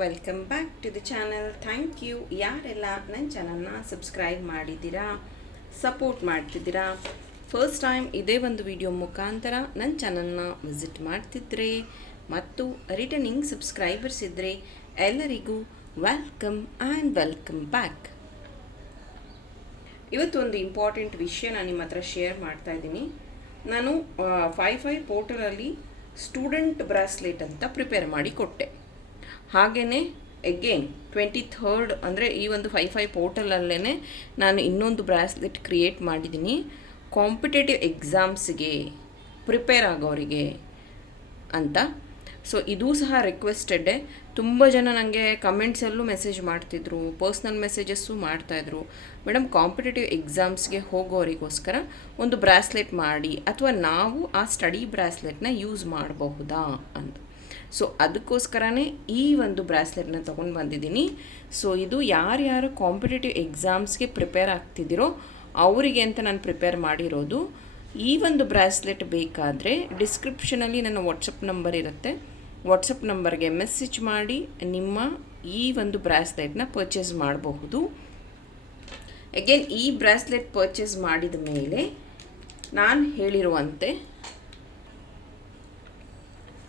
Welcome back to the channel thank you ಯಾರೆಲ್ಲ ನನ್ನ ಚಾನಲ್ನ ಸಬ್ಸ್ಕ್ರೈಬ್ ಮಾಡಿದ್ದೀರಾ ಸಪೋರ್ಟ್ ಮಾಡ್ತಿದ್ದೀರಾ ಫಸ್ಟ್ ಟೈಮ್ ಇದೇ ಒಂದು ವಿಡಿಯೋ ಮುಖಾಂತರ ನನ್ನ ಚಾನಲ್ನ ವಿಸಿಟ್ ಮಾಡ್ತಿದ್ರೆ ಮತ್ತು ರಿಟರ್ನಿಂಗ್ ಸಬ್ಸ್ಕ್ರೈಬರ್ಸ್ ಇದ್ದರೆ ಎಲ್ಲರಿಗೂ ವೆಲ್ಕಮ್ ಆ್ಯಂಡ್ ವೆಲ್ಕಮ್ ಬ್ಯಾಕ್ ಇವತ್ತೊಂದು ಇಂಪಾರ್ಟೆಂಟ್ ವಿಷಯ ನಾನು ನಿಮ್ಮ ಹತ್ರ ಶೇರ್ ಮಾಡ್ತಾ ಇದ್ದೀನಿ. ನಾನು ಫೈ ಫೈ ಪೋರ್ಟಲಲ್ಲಿ ಸ್ಟೂಡೆಂಟ್ ಬ್ರಾಸ್ಲೆಟ್ ಅಂತ ಪ್ರಿಪೇರ್ ಮಾಡಿ ಕೊಟ್ಟೆ. ಹಾಗೆಯೇ ಎಗೇನ್ ಟ್ವೆಂಟಿ ಥರ್ಡ್ ಅಂದರೆ ಈ ಒಂದು ಫೈ ಫೈ ಪೋರ್ಟಲಲ್ಲೇ ನಾನು ಇನ್ನೊಂದು ಬ್ರಾಸ್ಲೆಟ್ ಕ್ರಿಯೇಟ್ ಮಾಡಿದ್ದೀನಿ. ಕಾಂಪಿಟೇಟಿವ್ ಎಕ್ಸಾಮ್ಸ್ಗೆ ಪ್ರಿಪೇರ್ ಆಗೋರಿಗೆ ಅಂತ. ಸೊ ಇದೂ ಸಹ ರಿಕ್ವೆಸ್ಟೆಡ್ಡೆ ತುಂಬ ಜನ ನನಗೆ ಕಮೆಂಟ್ಸಲ್ಲೂ ಮೆಸೇಜ್ ಮಾಡ್ತಿದ್ರು ಪರ್ಸ್ನಲ್ ಮೆಸೇಜಸ್ಸು ಮಾಡ್ತಾಯಿದ್ರು ಮೇಡಮ್ ಕಾಂಪಿಟೇಟಿವ್ ಎಕ್ಸಾಮ್ಸ್ಗೆ ಹೋಗೋರಿಗೋಸ್ಕರ ಒಂದು ಬ್ರಾಸ್ಲೆಟ್ ಮಾಡಿ, ಅಥವಾ ನಾವು ಆ ಸ್ಟಡಿ ಬ್ರಾಸ್ಲೆಟ್ನ ಯೂಸ್ ಮಾಡಬಹುದಾ ಅಂತ. ಸೊ ಅದಕ್ಕೋಸ್ಕರನೇ ಈ ಒಂದು ಬ್ರಾಸ್ಲೆಟ್ನ ತೊಗೊಂಡು ಬಂದಿದ್ದೀನಿ. ಸೊ ಇದು ಯಾರ್ಯಾರು ಕಾಂಪಿಟೇಟಿವ್ ಎಕ್ಸಾಮ್ಸ್ಗೆ ಪ್ರಿಪೇರ್ ಆಗ್ತಿದ್ದೀರೋ ಅವರಿಗೆ ಅಂತ ನಾನು ಪ್ರಿಪೇರ್ ಮಾಡಿರೋದು. ಈ ಒಂದು ಬ್ರಾಸ್ಲೆಟ್ ಬೇಕಾದರೆ ಡಿಸ್ಕ್ರಿಪ್ಷನಲ್ಲಿ ನನ್ನ ವಾಟ್ಸಪ್ ನಂಬರ್ ಇರುತ್ತೆ. ವಾಟ್ಸಪ್ ನಂಬರ್ಗೆ ಮೆಸೇಜ್ ಮಾಡಿ ನಿಮ್ಮ ಈ ಒಂದು ಬ್ರಾಸ್ಲೆಟ್ನ ಪರ್ಚೇಸ್ ಮಾಡಬಹುದು. ಅಗೇನ್ ಈ ಬ್ರಾಸ್ಲೆಟ್ ಪರ್ಚೇಸ್ ಮಾಡಿದ ಮೇಲೆ ನಾನು ಹೇಳಿರುವಂತೆ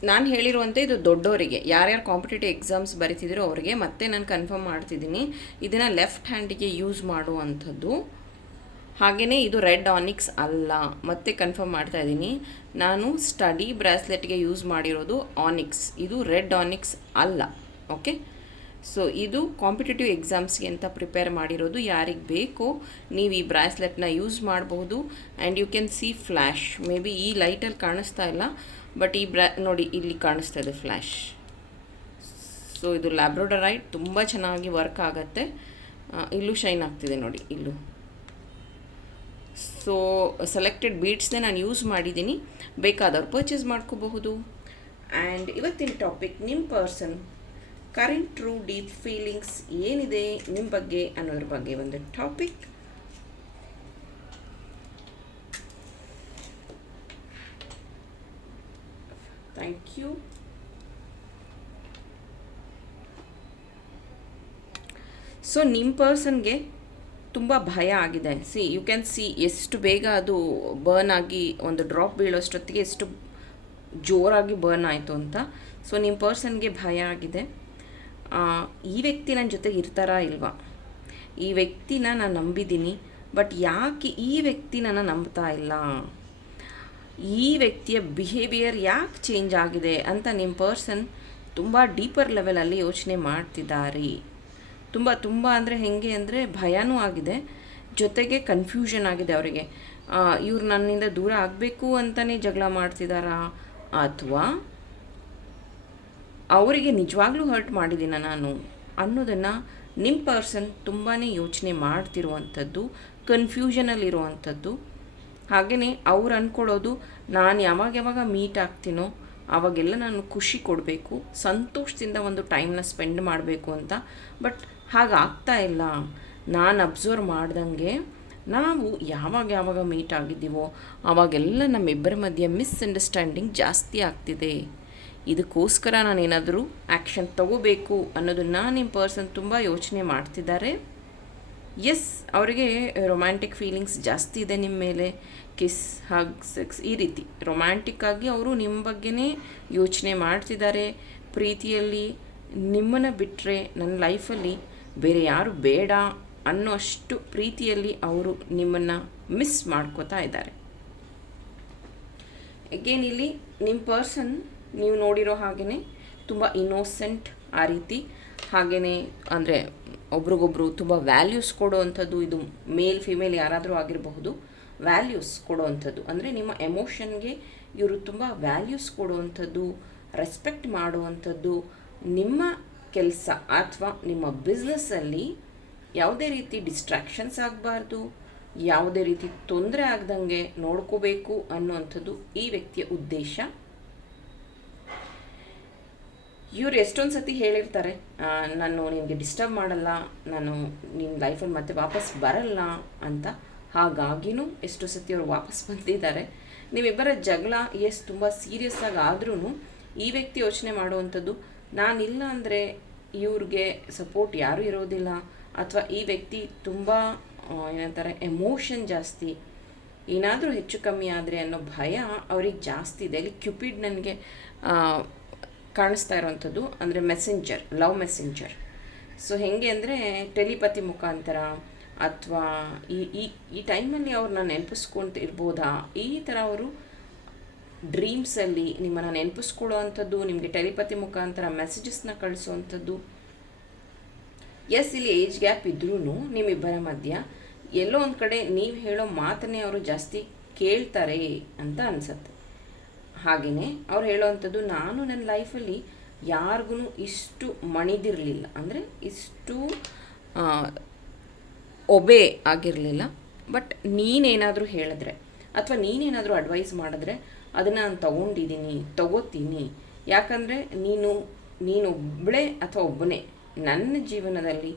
ನಾನು ಹೇಳಿರುವಂತೆ ಇದು ದೊಡ್ಡವರಿಗೆ ಯಾರ್ಯಾರು ಕಾಂಪಿಟೇಟಿವ್ ಎಕ್ಸಾಮ್ಸ್ ಬರಿತಿದ್ದೀರೋ ಅವರಿಗೆ ಮತ್ತೆ ನಾನು ಕನ್ಫರ್ಮ್ ಮಾಡ್ತಿದ್ದೀನಿ. ಇದನ್ನು ಲೆಫ್ಟ್ ಹ್ಯಾಂಡಿಗೆ ಯೂಸ್ ಮಾಡುವಂಥದ್ದು. ಹಾಗೆಯೇ ಇದು ರೆಡ್ ಆನಿಕ್ಸ್ ಅಲ್ಲ, ಮತ್ತೆ ಕನ್ಫರ್ಮ್ ಮಾಡ್ತಾ ಇದ್ದೀನಿ. ನಾನು ಸ್ಟಡಿ ಬ್ರಾಸ್ಲೆಟ್ಗೆ ಯೂಸ್ ಮಾಡಿರೋದು ಆನಿಕ್ಸ್ ಇದು ರೆಡ್ ಆನಿಕ್ಸ್ ಅಲ್ಲ ಓಕೆ ಸೊ ಇದು ಕಾಂಪಿಟೇಟಿವ್ ಎಕ್ಸಾಮ್ಸ್ಗೆ ಅಂತ ಪ್ರಿಪೇರ್ ಮಾಡಿರೋದು ಯಾರಿಗೆ ಬೇಕೋ ನೀವು ಈ ಬ್ರಾಸ್ಲೆಟ್ನ ಯೂಸ್ ಮಾಡಬಹುದು and you can see flash may be ಈ ಲೈಟಲ್ಲಿ ಕಾಣಿಸ್ತಾ ಇಲ್ಲ. ಬಟ್ ಈ ಬ್ರಾ, ನೋಡಿ, ಇಲ್ಲಿ ಕಾಣಿಸ್ತಾ ಇದೆ ಫ್ಲ್ಯಾಶ್. ಸೊ ಇದು ಲ್ಯಾಬ್ರೋಡರೈಟ್ ತುಂಬ ಚೆನ್ನಾಗಿ ವರ್ಕ್ ಆಗುತ್ತೆ. ಇಲ್ಲೂ ಶೈನ್ ಆಗ್ತಿದೆ ನೋಡಿ, ಇಲ್ಲೂ. ಸೊ ಸೆಲೆಕ್ಟೆಡ್ ಬೀಡ್ಸ್ನೇ ನಾನು ಯೂಸ್ ಮಾಡಿದ್ದೀನಿ. ಬೇಕಾದವ್ರು ಪರ್ಚೇಸ್ ಮಾಡ್ಕೋಬಹುದು. ಆ್ಯಂಡ್ ಇವತ್ತಿನ ಟಾಪಿಕ್ ನಿಮ್ಮ person current true deep feelings ಏನಿದೆ ನಿಮ್ಮ ಬಗ್ಗೆ ಅನ್ನೋದ್ರ ಬಗ್ಗೆ ಒಂದು ಟಾಪಿಕ್ ಯು ಸೊ ನಿಮ್ಮ ಪರ್ಸನ್ಗೆ ತುಂಬ ಭಯ ಆಗಿದೆ. ಸಿ ಯು ಕ್ಯಾನ್ ಸಿ ಎಷ್ಟು ಬೇಗ ಅದು ಬರ್ನ್ ಆಗಿ ಒಂದು ಡ್ರಾಪ್ ಬೀಳೋಷ್ಟೊತ್ತಿಗೆ ಎಷ್ಟು ಜೋರಾಗಿ ಬರ್ನ್ ಆಯಿತು ಅಂತ. ಸೊ ನಿಮ್ಮ ಪರ್ಸನ್ಗೆ ಭಯ ಆಗಿದೆ. ಈ ವ್ಯಕ್ತಿ ನನ್ನ ಜೊತೆಗೆ ಇರ್ತಾರಾ ಇಲ್ವಾ? ಈ ವ್ಯಕ್ತಿನ ನಾನು ನಂಬಿದ್ದೀನಿ ಬಟ್ ಯಾಕೆ ಈ ವ್ಯಕ್ತಿ ನನ್ನ ನಂಬ್ತಾ ಇಲ್ಲ? ಈ ವ್ಯಕ್ತಿಯ ಬಿಹೇವಿಯರ್ ಯಾಕೆ ಚೇಂಜ್ ಆಗಿದೆ ಅಂತ ನಿಮ್ಮ ಪರ್ಸನ್ ತುಂಬ ಡೀಪರ್ ಲೆವೆಲಲ್ಲಿ ಯೋಚನೆ ಮಾಡ್ತಿದ್ದಾರೆ. ತುಂಬ ತುಂಬ ಅಂದರೆ ಹೇಗೆ ಅಂದರೆ ಭಯನೂ ಆಗಿದೆ. ಜೊತೆಗೆ ಕನ್ಫ್ಯೂಷನ್ ಆಗಿದೆ ಅವರಿಗೆ. ಇವ್ರು ನನ್ನಿಂದ ದೂರ ಆಗಬೇಕು ಅಂತಲೇ ಜಗಳ ಮಾಡ್ತಿದ್ದಾರಾ ಅಥವಾ ಅವರಿಗೆ ನಿಜವಾಗ್ಲೂ ಹರ್ಟ್ ಮಾಡಿದ್ದೀನ ನಾನು? ಅನ್ನೋದನ್ನು ನಿಮ್ಮ ಪರ್ಸನ್ ತುಂಬಾ ಯೋಚನೆ ಮಾಡ್ತಿರುವಂಥದ್ದು ಕನ್ಫ್ಯೂಷನಲ್ಲಿರುವಂಥದ್ದು ಹಾಗೆಯೇ ಅವ್ರು ಅಂದ್ಕೊಳ್ಳೋದು ನಾನು ಯಾವಾಗ ಯಾವಾಗ ಮೀಟ್ ಆಗ್ತೀನೋ ಆವಾಗೆಲ್ಲ ನಾನು ಖುಷಿ ಕೊಡಬೇಕು, ಸಂತೋಷದಿಂದ ಒಂದು ಟೈಮ್ನ ಸ್ಪೆಂಡ್ ಮಾಡಬೇಕು ಅಂತ. ಬಟ್ ಹಾಗಾಗ್ತಾ ಇಲ್ಲ. ನಾನು ಅಬ್ಸರ್ವ್ ಮಾಡ್ದಂಗೆ ನಾವು ಯಾವಾಗ ಯಾವಾಗ ಮೀಟ್ ಆಗಿದ್ದೀವೋ ಆವಾಗೆಲ್ಲ ನಮ್ಮಿಬ್ಬರ ಮಧ್ಯೆ ಮಿಸ್ಅಂಡರ್ಸ್ಟ್ಯಾಂಡಿಂಗ್ ಜಾಸ್ತಿ ಆಗ್ತಿದೆ. ಇದಕ್ಕೋಸ್ಕರ ನಾನೇನಾದರೂ ಆ್ಯಕ್ಷನ್ ತಗೋಬೇಕು ಅನ್ನೋದನ್ನು ನಿಮ್ಮ ಪರ್ಸನ್ ತುಂಬ ಯೋಚನೆ ಮಾಡ್ತಿದ್ದಾರೆ. ಎಸ್ ಅವರಿಗೆ ರೊಮ್ಯಾಂಟಿಕ್ ಫೀಲಿಂಗ್ಸ್ ಜಾಸ್ತಿ ಇದೆ ನಿಮ್ಮ ಮೇಲೆ. ಕಿಸ್ ಹಗ್ ಸೆಕ್ಸ್ ಈ ರೀತಿ. ರೊಮ್ಯಾಂಟಿಕ್ ಆಗಿ ಅವರು ನಿಮ್ಮ ಬಗ್ಗೆನೇ ಯೋಚನೆ ಮಾಡ್ತಿದ್ದಾರೆ. ಪ್ರೀತಿಯಲ್ಲಿ ನಿಮ್ಮನ್ನು ಬಿಟ್ಟರೆ ನನ್ನ ಲೈಫಲ್ಲಿ ಬೇರೆ ಯಾರು ಬೇಡ ಅನ್ನೋ ಅಷ್ಟು ಪ್ರೀತಿಯಲ್ಲಿ ಅವರು ನಿಮ್ಮನ್ನು ಮಿಸ್ ಮಾಡ್ಕೋತಾ ಇದ್ದಾರೆ. ಎಗೇನ್ ಇಲ್ಲಿ ನಿಮ್ಮ ಪರ್ಸನ್ ನೀವು ನೋಡಿರೋ ಹಾಗೆಯೇ ತುಂಬ ಇನ್ನೋಸೆಂಟ್ ಆ ರೀತಿ. ಹಾಗೆಯೇ ಅಂದರೆ ಒಬ್ರಿಗೊಬ್ರು ತುಂಬ ವ್ಯಾಲ್ಯೂಸ್ ಕೊಡುವಂಥದ್ದು, ಇದು ಮೇಲ್ ಫಿಮೇಲ್ ಯಾರಾದರೂ ಆಗಿರಬಹುದು ವ್ಯಾಲ್ಯೂಸ್ ಕೊಡುವಂಥದ್ದು. ಅಂದರೆ ನಿಮ್ಮ ಎಮೋಷನ್ಗೆ ಇವರು ತುಂಬ ವ್ಯಾಲ್ಯೂಸ್ ಕೊಡುವಂಥದ್ದು ರೆಸ್ಪೆಕ್ಟ್ ಮಾಡುವಂಥದ್ದು, ನಿಮ್ಮ ಕೆಲಸ ಅಥವಾ ನಿಮ್ಮ ಬಿಸ್ನೆಸ್ಸಲ್ಲಿ ಯಾವುದೇ ರೀತಿ ಡಿಸ್ಟ್ರಾಕ್ಷನ್ಸ್ ಆಗಬಾರ್ದು, ಯಾವುದೇ ರೀತಿ ತೊಂದರೆ ಆಗ್ದಂಗೆ ನೋಡ್ಕೋಬೇಕು ಅನ್ನುವಂಥದ್ದು ಈ ವ್ಯಕ್ತಿಯ ಉದ್ದೇಶ. ಇವ್ರು ಎಷ್ಟೊಂದು ಸತಿ ಹೇಳಿರ್ತಾರೆ ನಾನು ನಿನಗೆ ಡಿಸ್ಟರ್ಬ್ ಮಾಡಲ್ಲ, ನಾನು ನಿನ್ನ ಲೈಫಲ್ಲಿ ಮತ್ತೆ ವಾಪಸ್ ಬರಲ್ಲ ಅಂತ. ಹಾಗಾಗಿನೂ ಎಷ್ಟೋ ಸತಿ ಅವ್ರು ವಾಪಸ್ ಬಂದಿದ್ದಾರೆ. ನೀವಿಬ್ಬರ ಜಗಳ ಎಸ್ ತುಂಬ ಸೀರಿಯಸ್ ಆಗಿ ಆದ್ರೂ ಈ ವ್ಯಕ್ತಿ ಯೋಚನೆ ಮಾಡುವಂಥದ್ದು, ನಾನಿಲ್ಲ ಅಂದರೆ ಇವ್ರಿಗೆ ಸಪೋರ್ಟ್ ಯಾರೂ ಇರೋದಿಲ್ಲ. ಅಥವಾ ಈ ವ್ಯಕ್ತಿ ತುಂಬ ಏನಂತಾರೆ ಎಮೋಷನ್ ಜಾಸ್ತಿ. ಏನಾದರೂ ಹೆಚ್ಚು ಕಮ್ಮಿ ಆದರೆ ಅನ್ನೋ ಭಯ ಅವ್ರಿಗೆ ಜಾಸ್ತಿ ಇದೆ. ಅಲ್ಲಿ ಕ್ಯುಪಿಡ್ ನನಗೆ ಕಾಣಿಸ್ತಾ ಇರೋವಂಥದ್ದು, ಅಂದರೆ ಮೆಸೆಂಜರ್ ಲವ್ ಮೆಸೆಂಜರ್ ಸೊ ಹೇಗೆ ಅಂದರೆ ಟೆಲಿಪತಿ ಮುಖಾಂತರ ಅಥವಾ ಈ ಈ ಈ ಟೈಮಲ್ಲಿ ಅವ್ರನ್ನ ನೆನಪಿಸ್ಕೊಂತ ಇರ್ಬೋದಾ? ಈ ಥರ ಅವರು ಡ್ರೀಮ್ಸಲ್ಲಿ ನಿಮ್ಮನ್ನು ನೆನಪಿಸ್ಕೊಳ್ಳೋ ಅಂಥದ್ದು ನಿಮಗೆ ಟೆಲಿಪತಿ ಮುಖಾಂತರ ಮೆಸೇಜಸ್ನ ಕಳಿಸುವಂಥದ್ದು. ಎಸ್ ಇಲ್ಲಿ ಏಜ್ ಗ್ಯಾಪ್ ಇದ್ರೂ ನಿಮ್ಮಿಬ್ಬರ ಮಧ್ಯ. ಎಲ್ಲೋ ಒಂದು ಕಡೆ ನೀವು ಹೇಳೋ ಮಾತನ್ನೇ ಅವರು ಜಾಸ್ತಿ ಕೇಳ್ತಾರೆ ಅಂತ ಅನಿಸತ್ತೆ. ಹಾಗೆಯೇ ಅವ್ರು ಹೇಳೋವಂಥದ್ದು, ನಾನು ನನ್ನ ಲೈಫಲ್ಲಿ ಯಾರಿಗೂ ಇಷ್ಟು ಮಣಿದಿರಲಿಲ್ಲ. ಅಂದರೆ ಇಷ್ಟು ಒಬೆ ಆಗಿರಲಿಲ್ಲ. ಬಟ್ ನೀನೇನಾದರೂ ಹೇಳಿದ್ರೆ, ಅಥವಾ ನೀನೇನಾದರೂ ಅಡ್ವೈಸ್ ಮಾಡಿದ್ರೆ, ಅದನ್ನು ನಾನು ತಗೊಂಡಿದ್ದೀನಿ, ತಗೋತೀನಿ. ಯಾಕಂದರೆ ನೀನು ನೀನೊಬ್ಬಳೇ ಅಥವಾ ಒಬ್ಬನೇ. ನನ್ನ ಜೀವನದಲ್ಲಿ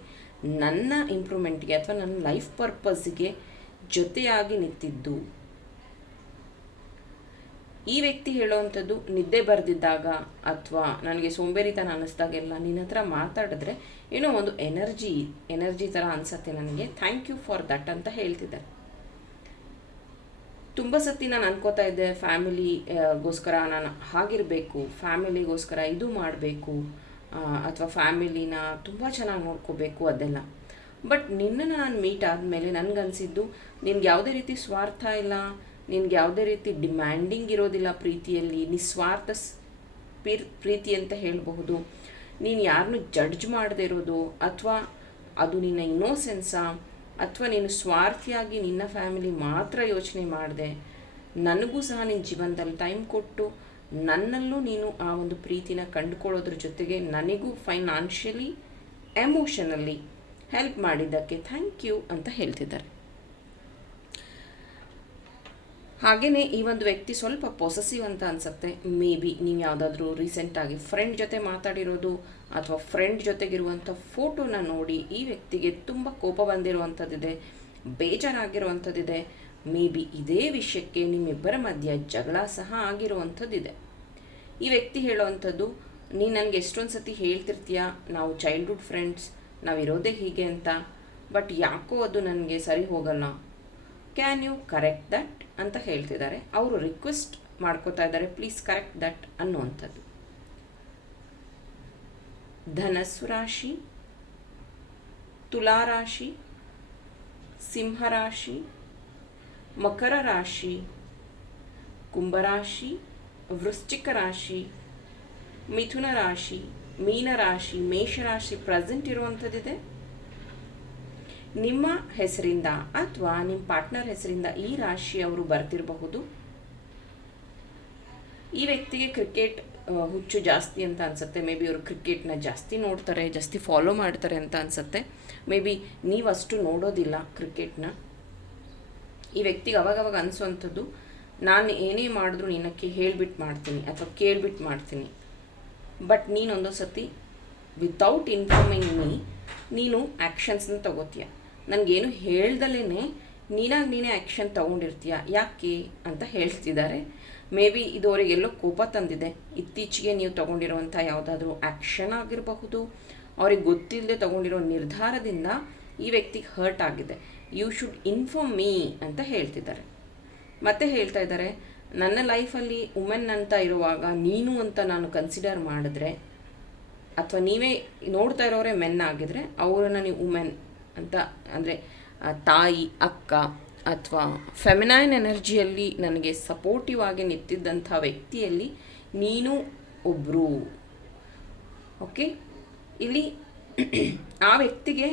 ನನ್ನ ಇಂಪ್ರೂವ್ಮೆಂಟ್ಗೆ ಅಥವಾ ನನ್ನ ಲೈಫ್ ಪರ್ಪಸ್ಗೆ ಜೊತೆಯಾಗಿ ನಿಂತಿದ್ದು ಈ ವ್ಯಕ್ತಿ ಹೇಳೋವಂಥದ್ದು ನಿದ್ದೆ ಬರೆದಿದ್ದಾಗ ಅಥವಾ ನನಗೆ ಸೋಂಬೇರಿತನ ಅನ್ನಿಸ್ದಾಗೆಲ್ಲ ನಿನ್ನ ಹತ್ರ ಮಾತಾಡಿದ್ರೆ ಏನೋ ಒಂದು ಎನರ್ಜಿ ಎನರ್ಜಿ ಥರ ಅನಿಸತ್ತೆ ನನಗೆ. ಥ್ಯಾಂಕ್ ಯು ಫಾರ್ ದಟ್ ಅಂತ ಹೇಳ್ತಿದ್ದಾರೆ. ತುಂಬ ಸತಿ ನಾನು ಅನ್ಕೋತಾ ಇದ್ದೆ ಫ್ಯಾಮಿಲಿಗೋಸ್ಕರ ನಾನು ಹಾಗಿರಬೇಕು ಫ್ಯಾಮಿಲಿಗೋಸ್ಕರ ಇದು ಮಾಡಬೇಕು ಅಥವಾ ಫ್ಯಾಮಿಲಿನ ತುಂಬ ಚೆನ್ನಾಗಿ ನೋಡ್ಕೋಬೇಕು ಅದೆಲ್ಲ. ಬಟ್ ನಿನ್ನನ್ನು ನಾನು ಮೀಟ್ ಆದಮೇಲೆ ನನಗನ್ಸಿದ್ದು, ನಿನ್ಗೆ ಯಾವುದೇ ರೀತಿ ಸ್ವಾರ್ಥ ಇಲ್ಲ ನಿನ್ಗೆ ಯಾವುದೇ ರೀತಿ ಡಿಮ್ಯಾಂಡಿಂಗ್ ಇರೋದಿಲ್ಲ ಪ್ರೀತಿಯಲ್ಲಿ, ನಿಸ್ವಾರ್ಥ ಪ್ರೀತಿ ಅಂತ ಹೇಳಬಹುದು. ನೀನು ಯಾರನ್ನು ಜಡ್ಜ್ ಮಾಡದೇ ಇರೋದು ಅಥವಾ ಅದು ನಿನ್ನ ಇನ್ನೋಸೆನ್ಸಾ ಅಥವಾ ನೀನು ಸ್ವಾರ್ಥಿಯಾಗಿ ನಿನ್ನ ಫ್ಯಾಮಿಲಿ ಮಾತ್ರ ಯೋಚನೆ ಮಾಡಿದೆ. ನನಗೂ ಸಹ ನಿನ್ನ ಜೀವನದಲ್ಲಿ ಟೈಮ್ ಕೊಟ್ಟು ನನ್ನಲ್ಲೂ ನೀನು ಆ ಒಂದು ಪ್ರೀತಿನ ಕಂಡುಕೊಳ್ಳೋದ್ರ ಜೊತೆಗೆ ನನಗೂ ಫೈನಾನ್ಷಿಯಲಿ ಎಮೋಷನಲ್ಲಿ ಹೆಲ್ಪ್ ಮಾಡಿದ್ದಕ್ಕೆ ಥ್ಯಾಂಕ್ ಯು ಅಂತ ಹೇಳ್ತಿದ್ದಾರೆ. ಹಾಗೆಯೇ ಈ ಒಂದು ವ್ಯಕ್ತಿ ಸ್ವಲ್ಪ ಪೊಸೆಸಿವ್ ಅಂತ ಅನಿಸುತ್ತೆ. ಮೇ ಬಿ ನೀವು ಯಾವುದಾದ್ರೂ ರೀಸೆಂಟಾಗಿ ಫ್ರೆಂಡ್ ಜೊತೆ ಮಾತಾಡಿರೋದು ಅಥವಾ ಫ್ರೆಂಡ್ ಜೊತೆಗಿರುವಂಥ ಫೋಟೋನ ನೋಡಿ ಈ ವ್ಯಕ್ತಿಗೆ ತುಂಬ ಕೋಪ ಬಂದಿರುವಂಥದ್ದಿದೆ, ಬೇಜಾರಾಗಿರುವಂಥದ್ದಿದೆ. ಮೇ ಬಿ ಇದೇ ವಿಷಯಕ್ಕೆ ನಿಮ್ಮಿಬ್ಬರ ಮಧ್ಯೆ ಜಗಳ ಸಹ ಆಗಿರುವಂಥದ್ದಿದೆ. ಈ ವ್ಯಕ್ತಿ ಹೇಳೋವಂಥದ್ದು ನೀನು ನನಗೆ ಎಷ್ಟೊಂದು ಸತಿ ಹೇಳ್ತಿರ್ತೀಯ? ನಾವು ಚೈಲ್ಡ್ಹುಡ್ ಫ್ರೆಂಡ್ಸ್ ನಾವಿರೋದೇ ಹೀಗೆ ಅಂತ. ಬಟ್ ಯಾಕೋ ಅದು ನನಗೆ ಸರಿ ಹೋಗಲ್ಲ. ಕ್ಯಾನ್ ಯು ಕರೆಕ್ಟ್ ದಟ್ ಅಂತ ಹೇಳ್ತಿದ್ದಾರೆ. ಅವರು ರಿಕ್ವೆಸ್ಟ್ ಮಾಡ್ಕೋತಾ ಇದ್ದಾರೆ. ಪ್ಲೀಸ್ ಕರೆಕ್ಟ್ ದಟ್ ಅನ್ನುವಂಥದ್ದು. ಧನಸ್ಸು ರಾಶಿ, ತುಲಾರಾಶಿ, ಸಿಂಹರಾಶಿ ಮಕರ ರಾಶಿ ಕುಂಭರಾಶಿ ವೃಶ್ಚಿಕ ರಾಶಿ ಮಿಥುನ ರಾಶಿ ಮೀನರಾಶಿ, ಮೇಷರಾಶಿ ಪ್ರೆಸೆಂಟ್ ಇರುವಂಥದ್ದಿದೆ. ನಿಮ್ಮ ಹೆಸರಿಂದ ಅಥವಾ ನಿಮ್ಮ ಪಾರ್ಟ್ನರ್ ಹೆಸರಿಂದ ಈ ರಾಶಿಯವರು ಬರ್ತಿರಬಹುದು? ಈ ವ್ಯಕ್ತಿಗೆ ಕ್ರಿಕೆಟ್ ಹುಚ್ಚು ಜಾಸ್ತಿ ಅಂತ ಅನ್ಸುತ್ತೆ. ಮೇ ಬಿ ಅವರು ಕ್ರಿಕೆಟ್ನ ಜಾಸ್ತಿ ನೋಡ್ತಾರೆ, ಜಾಸ್ತಿ ಫಾಲೋ ಮಾಡ್ತಾರೆ ಅಂತ ಅನ್ಸುತ್ತೆ. ಮೇ ಬಿ ನೀವು ಅಷ್ಟು ನೋಡೋದಿಲ್ಲ ಕ್ರಿಕೆಟ್ನ ಈ ವ್ಯಕ್ತಿಗೆ ಅವಾಗವಾಗ ಅನಿಸುವಂಥದ್ದು, ನಾನು ಏನೇ ಮಾಡಿದ್ರು ನಿನ್ನಕ್ಕೆ ಹೇಳ್ಬಿಟ್ಟು ಮಾಡ್ತೀನಿ ಅಥವಾ ಕೇಳ್ಬಿಟ್ಟು ಮಾಡ್ತೀನಿ. ಬಟ್ ನೀನೊಂದೊಂದು ಸತಿ ವಿತೌಟ್ ಇನ್ಫಾರ್ಮಿಂಗ್ ಮೀ ನೀನು ಆ್ಯಕ್ಷನ್ಸ್ನ ತಗೋತೀಯ? ನನಗೇನು ಹೇಳ್ದಲೇ ನೀನಾಗಿ ನೀನೇ ಆ್ಯಕ್ಷನ್ ತೊಗೊಂಡಿರ್ತೀಯ? ಯಾಕೆ ಅಂತ ಹೇಳ್ತಿದ್ದಾರೆ. ಮೇ ಬಿ ಇದು ಅವರಿಗೆಲ್ಲೋ ಕೋಪ ತಂದಿದೆ. ಇತ್ತೀಚೆಗೆ ನೀವು ತೊಗೊಂಡಿರುವಂಥ ಯಾವುದಾದ್ರೂ ಆ್ಯಕ್ಷನ್ ಆಗಿರಬಹುದು. ಅವ್ರಿಗೆ ಗೊತ್ತಿಲ್ಲದೆ ತೊಗೊಂಡಿರೋ ನಿರ್ಧಾರದಿಂದ ಈ ವ್ಯಕ್ತಿಗೆ ಹರ್ಟ್ ಆಗಿದೆ. ಯು ಶುಡ್ ಇನ್ಫಾರ್ಮ್ ಮೀ ಅಂತ ಹೇಳ್ತಿದ್ದಾರೆ. ಮತ್ತೆ ಹೇಳ್ತಾ ಇದ್ದಾರೆ, ನನ್ನ ಲೈಫಲ್ಲಿ ಉಮೆನ್ ಅಂತ ಇರುವಾಗ ನೀನು ಅಂತ ನಾನು ಕನ್ಸಿಡರ್ ಮಾಡಿದ್ರೆ ಅಥವಾ ನೀವೇ ನೋಡ್ತಾ ಇರೋರೆ ಮೆನ್ ಆಗಿದ್ರೆ ಅವರನ್ನು ನೀವು ವುಮೆನ್ ಅಂತ ಅಂದರೆ ತಾಯಿ, ಅಕ್ಕ ಅಥವಾ ಫೆಮಿನೈನ್ ಎನರ್ಜಿಯಲ್ಲಿ ನನಗೆ ಸಪೋರ್ಟಿವ್ ಆಗಿ ನಿಂತಿದ್ದಂಥ ವ್ಯಕ್ತಿಯಲ್ಲಿ ನೀನು ಒಬ್ಬರು ಓಕೆ ಇಲ್ಲಿ ಆ ವ್ಯಕ್ತಿಗೆ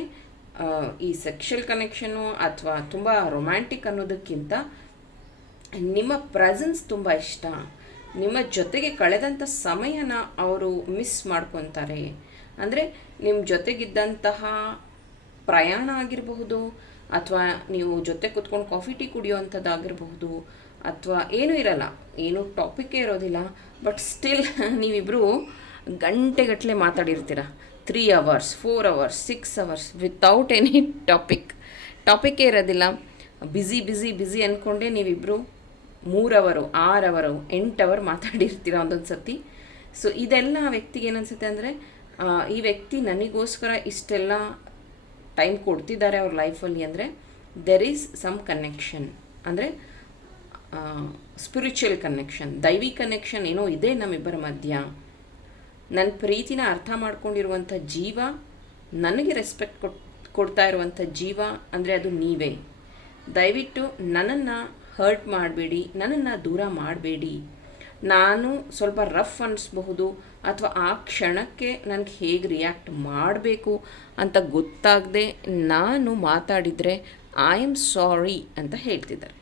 ಈ ಸೆಕ್ಷುಯಲ್ ಕನೆಕ್ಷನು ಅಥವಾ ತುಂಬ ರೊಮ್ಯಾಂಟಿಕ್ ಅನ್ನೋದಕ್ಕಿಂತ ನಿಮ್ಮ ಪ್ರೆಸೆನ್ಸ್ ತುಂಬ ಇಷ್ಟ. ನಿಮ್ಮ ಜೊತೆಗೆ ಕಳೆದಂಥ ಸಮಯನ ಅವರು ಮಿಸ್ ಮಾಡ್ಕೊತಾರೆ. ಅಂದರೆ ನಿಮ್ಮ ಜೊತೆಗಿದ್ದಂತಹ ಪ್ರಯಾಣ ಆಗಿರಬಹುದು, ಅಥವಾ ನೀವು ಜೊತೆ ಕೂತ್ಕೊಂಡು ಕಾಫಿ, ಟೀ ಕುಡಿಯೋವಂಥದ್ದಾಗಿರಬಹುದು, ಅಥವಾ ಏನೂ ಇರಲ್ಲ, ಏನೂ ಟಾಪಿಕ್ಕೇ ಇರೋದಿಲ್ಲ ಬಟ್ ಸ್ಟಿಲ್ ನೀವಿಬ್ಬರು ಗಂಟೆಗಟ್ಟಲೆ ಮಾತಾಡಿರ್ತೀರ. Three hours four hours six hours without any topic ಟಾಪಿಕ್ಕೇ ಇರೋದಿಲ್ಲ. ಬ್ಯುಸಿ ಬ್ಯುಸಿ ಬ್ಯುಸಿ ಅಂದ್ಕೊಂಡೇ ನೀವಿಬ್ಬರು ಮೂರು ಅವರು, ಆರು ಅವರು, ಎಂಟು ಅವರ್ ಮಾತಾಡಿರ್ತೀರ ಒಂದೊಂದು ಸತಿ ಸೊ ಇದೆಲ್ಲ ವ್ಯಕ್ತಿಗೆ ಏನನ್ಸುತ್ತೆ ಅಂದರೆ ಈ ವ್ಯಕ್ತಿ ನನಗೋಸ್ಕರ ಇಷ್ಟೆಲ್ಲ ಟೈಮ್ ಕೊಡ್ತಿದ್ದಾರೆ ಅವ್ರ ಲೈಫಲ್ಲಿ ಅಂದರೆ ದೆರ್ ಈಸ್ ಸಮ್ ಕನೆಕ್ಷನ್ ಅಂದರೆ ಸ್ಪಿರಿಚುವಲ್ ಕನೆಕ್ಷನ್ ದೈವಿ ಕನೆಕ್ಷನ್ ಏನೋ ಇದೆ ನಮ್ಮಿಬ್ಬರ ಮಧ್ಯ. ನನ್ನ ಪ್ರೀತಿನ ಅರ್ಥ ಮಾಡ್ಕೊಂಡಿರುವಂಥ ಜೀವ, ನನಗೆ ರೆಸ್ಪೆಕ್ಟ್ ಕೊಟ್, ಕೊಡ್ತಾ ಇರುವಂಥ ಜೀವ ಅಂದರೆ ಅದು ನೀವೇ. ದಯವಿಟ್ಟು ನನ್ನನ್ನು ಹರ್ಟ್ ಮಾಡಬೇಡಿ, ನನ್ನನ್ನು ದೂರ ಮಾಡಬೇಡಿ. ನಾನು ಸ್ವಲ್ಪ ರಫ್ ಅನ್ನಿಸ್ಬಹುದು ಅಥವಾ ಆ ಕ್ಷಣಕ್ಕೆ ನನಗೆ ಹೇಗೆ ರಿಯಾಕ್ಟ್ ಮಾಡಬೇಕು ಅಂತ ಗೊತ್ತಾಗದೆ ನಾನು ಮಾತಾಡಿದರೆ ಐ ಆಮ್ ಸಾರಿ ಅಂತ ಹೇಳ್ತಿದ್ದಾರೆ.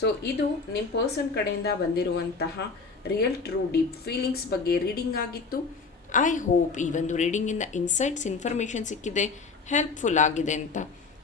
ಸೊ ಇದು ನಿಮ್ಮ ಪರ್ಸನ್ ಕಡೆಯಿಂದ ಬಂದಿರುವಂತಹ ರಿಯಲ್ ಟ್ರೂ ಡೀಪ್ ಫೀಲಿಂಗ್ಸ್ ಬಗ್ಗೆ ರೀಡಿಂಗ್ ಆಗಿತ್ತು. ಐ ಹೋಪ್ ಈ ಒಂದು ರೀಡಿಂಗಿಂದ ಇನ್ಸೈಟ್ಸ್ ಇನ್ಫಾರ್ಮೇಷನ್ ಸಿಕ್ಕಿದೆ ಹೆಲ್ಪ್ಫುಲ್ ಆಗಿದೆ ಅಂತ